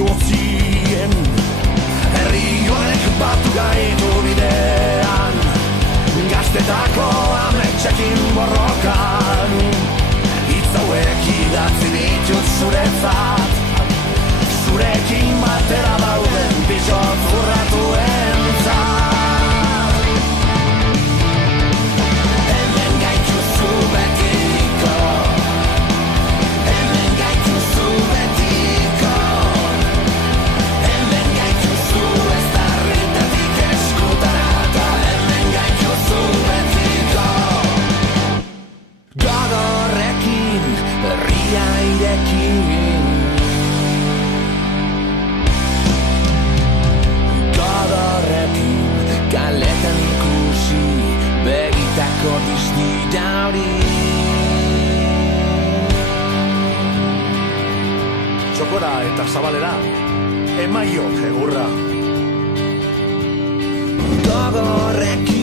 jotzien herri honek batu gaitu bidean gaztetako ametxekin borrokan hitz hauek idatzi ditut zuretzat zurekin batera dauden bizot urratuentzat hemen gaituzu betiko hemen gaituzu betiko hemen gaituzu ez darritatik eskutara eta hemen gaituzu betiko gogorrekin herria irekin gogorrekin kaletan ikusi begitako distira hori txokora eta zabalera emaiok egurra gogorrekin